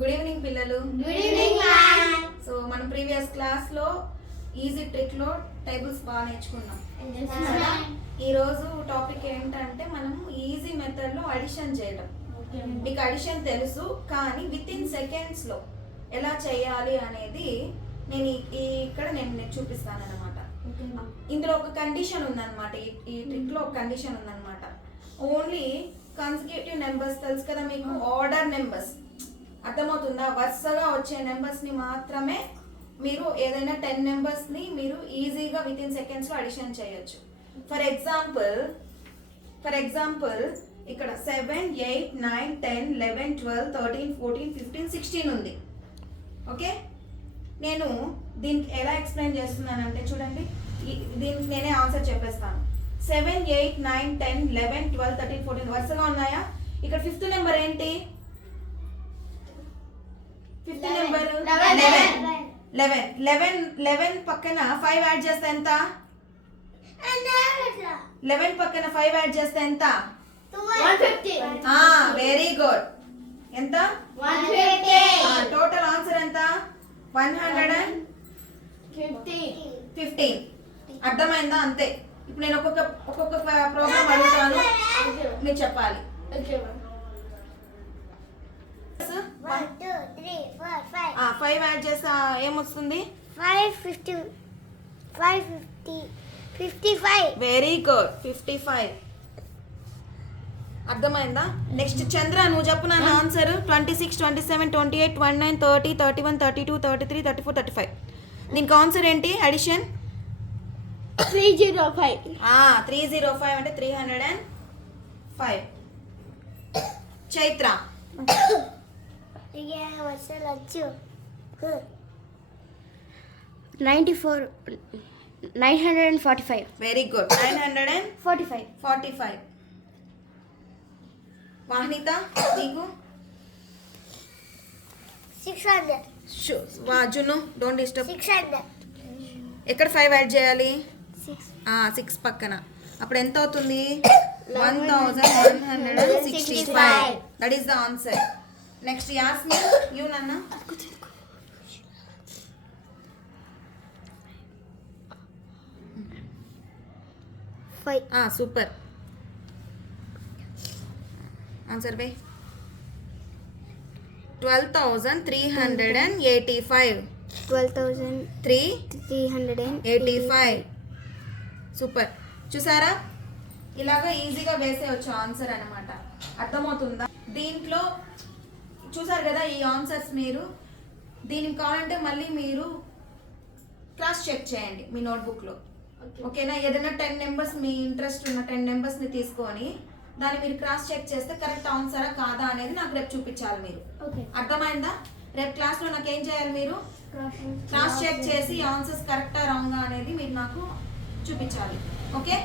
Good evening పిల్లలు. Good evening ma'am. So మనం previous class లో ఈజీ ట్రిక్ లో టేబుల్స్ బాగా నేర్చుకున్నాం. ఈ రోజు టాపిక్ ఏంటంటే మనం ఈజీ మెథడ్ లో అడిషన్ చేయడం. మీకు అడిషన్ తెలుసు కానీ విత్ ఇన్ సెకండ్స్ లో ఎలా చేయాలి అనేది ఇక్కడ నేను చూపిస్తాను అన్నమాట. ఇందులో ఒక కండిషన్ ఉందన్నమాట. ఈ ట్రిక్ లో ఒక కండిషన్ ఉందన్నమాట. ఓన్లీ కన్సిక్యూటివ్ నెంబర్స్ తెలుసు కదా మీకు, ఆర్డర్ నెంబర్స్ అర్థమవుతుందా? వరుసగా వచ్చే నెంబర్స్ ని మాత్రమే మీరు ఏదైనా 10 నెంబర్స్ ని మీరు ఈజీగా విత్ ఇన్ సెకండ్స్ లో అడిషన్ చేయొచ్చు. ఫర్ ఎగ్జాంపుల్ ఇక్కడ 7, 8, 9, 10, 11, 12, 13, 14, 15, 16 ఉంది. ఓకే, నేను దీనికి ఎలా ఎక్స్ప్లెయిన్ చేస్తున్నానంటే చూడండి, దీనికి నేనే ఆన్సర్ చెప్పేస్తాను. 7, 8, 9, 10, 11, 12, 13, 14 వరుసగా ఉన్నాయా? ఇక్కడ ఫిఫ్త్ నెంబర్ ఏంటి? ఫిఫ్త్ నెంబర్ 11 పక్కన 5 యాడ్ చేస్తే ఎంత? 11 పక్కన 5 యాడ్ చేస్తే ఎంత? 150. Very good. ఎంత? 150. టోటల్ ఆన్సర్ ఎంత? 115. అర్థమైందా? అంతే. ఇప్పుడు నేను ఒక్కొక్క ప్రోగ్రామ్ అడుగుతాను, మీరు చెప్పాలి. 1, 2, 3, 4, 5. 5 యాడ్ చేస్తే ఏమొస్తుంది? 55. Very good, 55. అర్థమైందా? నెక్స్ట్ చంద్ర, నువ్వు చెప్పు నా ఆన్సర్. 26, 27, 28, 29, 30, 31, 32, 33, 34, 35. దీనికి ఆన్సర్ ఏంటి? అడిషన్ 305. 305 అంటే 305. చైత్ర 945. Very good, 945. వాహ్నిత నీకు 600. జున్ను డోంట్ డిస్టర్బ్. 600. ఎక్కడ 5 యాడ్ చేయాలి? 6 పక్కన. అప్పుడు ఎంత అవుతుంది? 1165. That is the answer. Next యాస్మి, you నాన్న. సూపర్. Answer by 12,385. 12,385. సూపర్. చూసారా, ఇలాగా ఈజీగా వేసేయచ్చు ఆన్సర్ అన్నమాట. అర్థమవుతుందా? దీంట్లో చూసారు కదా ఈ ఆన్సర్స్. మీరు దీనికి కావాలంటే మళ్ళీ మీరు క్రాస్ చెక్ చేయండి మీ నోట్బుక్లో. ఓకేనా? ఏదైనా 10 నెంబర్స్ మీ ఇంట్రెస్ట్ ఉన్న 10 నెంబర్స్ని తీసుకొని దాన్ని మీరు క్రాస్ చెక్ చేస్తే కరెక్ట్ ఆన్సరా కాదా అనేది నాకు రేపు చూపించాలి మీరు. అర్థమైందా? రేపు క్లాస్లో నాకు ఏం చేయాలి? మీరు క్రాస్ చెక్ చేసి ఆన్సర్స్ కరెక్టా రాంగా అనేది మీరు నాకు చూపించాలి. ఓకే?